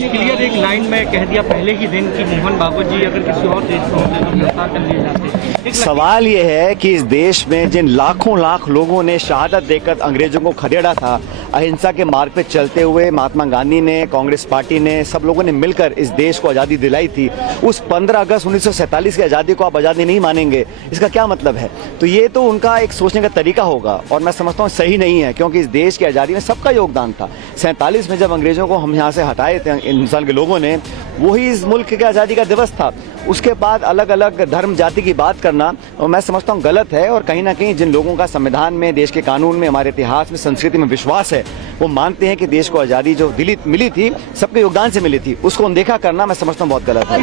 Clear एक line में कह दिया पहले ही दिन कि मोहन बाबू जी अगर किसी और देश में होते तो गिरफ्तार कर लिए जाते। सवाल ये है कि इस देश में जिन लाखों लाख लोगों ने शहादत देकर अंग्रेजों को खदेड़ा था, अहिंसा के मार्ग पे चलते हुए महात्मा गांधी ने, कांग्रेस पार्टी ने, सब लोगों ने मिलकर इस देश को आज़ादी दिलाई थी। उस 15 अगस्त 1947 की आज़ादी को आप आज़ादी नहीं मानेंगे, इसका क्या मतलब है? तो ये तो उनका एक सोचने का तरीका होगा और मैं समझता हूँ सही नहीं है, क्योंकि इस देश की आज़ादी में सबका योगदान था। 47 में जब अंग्रेजों को हम यहाँ से हटाए थे हिंदुस्तान के लोगों ने, वही इस मुल्क की आज़ादी का दिवस था। उसके बाद अलग अलग धर्म जाति की बात करना मैं समझता हूँ गलत है। और कहीं ना कहीं जिन लोगों का संविधान में, देश के कानून में, हमारे इतिहास में, संस्कृति में विश्वास है, वो मानते हैं कि देश को आज़ादी जो मिली थी सबके योगदान से मिली थी, उसको अनदेखा करना मैं समझता हूँ बहुत गलत है।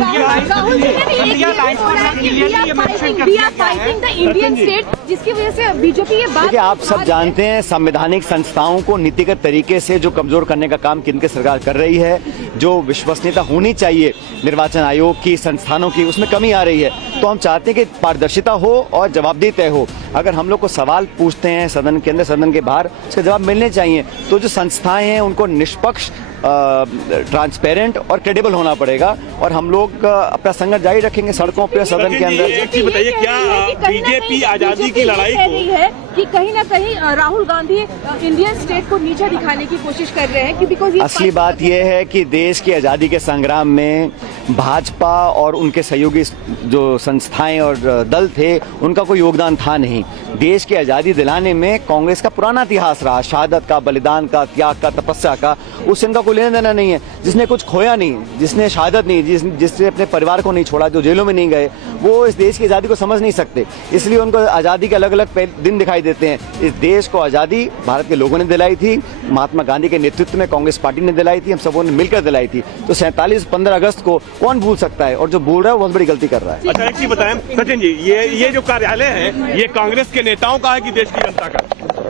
जिसकी वजह से बीजेपी ये बात, देखिए आप सब जानते हैं संवैधानिक संस्थाओं को नीतिगत तरीके से जो कमजोर करने का काम केंद्र सरकार कर रही है, जो विश्वसनीयता होनी चाहिए निर्वाचन आयोग की, संस्थानों की, उसमें कमी आ रही है। तो हम चाहते हैं कि पारदर्शिता हो और जवाबदेही तय हो। अगर हम लोग को सवाल पूछते हैं सदन के अंदर, सदन के बाहर, उसके जवाब मिलने चाहिए। तो जो संस्थाएं हैं उनको निष्पक्ष, ट्रांसपेरेंट और क्रेडिबल होना पड़ेगा और हम लोग अपना संघर्ष जारी रखेंगे सड़कों पे, सदन के अंदर। एक चीज बताइए, क्या बीजेपी आजादी की लड़ाई को कि कहीं ना कहीं राहुल गांधी इंडियन स्टेट को नीचा दिखाने की कोशिश कर रहे हैं कि बिकॉज असली बात यह है कि देश की आज़ादी के संग्राम में भाजपा और उनके सहयोगी जो संस्थाएं और दल थे, उनका कोई योगदान था नहीं। देश की आज़ादी दिलाने में कांग्रेस का पुराना इतिहास रहा, शहादत का, बलिदान का, त्याग का, तपस्या का, उससे इनका कोई लेना देना नहीं है। जिसने कुछ खोया नहीं, जिसने शहादत नहीं, जिसने अपने परिवार को नहीं छोड़ा, जो जेलों में नहीं गए, वो इस देश की आज़ादी को समझ नहीं सकते। इसलिए उनको आज़ादी के अलग अलग दिन दिखाई देते हैं। इस देश को आज़ादी भारत के लोगों ने दिलाई थी, महात्मा गांधी के नेतृत्व में कांग्रेस पार्टी ने दिलाई थी, हम सबों ने मिलकर दिलाई थी। तो 15 अगस्त को कौन भूल सकता है? और जो भूल रहा है वो बहुत बड़ी गलती कर रहा है। अच्छा एक चीज बताएं सचिन जी, ये जो कार्यालय है, ये कांग्रेस के नेताओं का है कि देश की जनता का?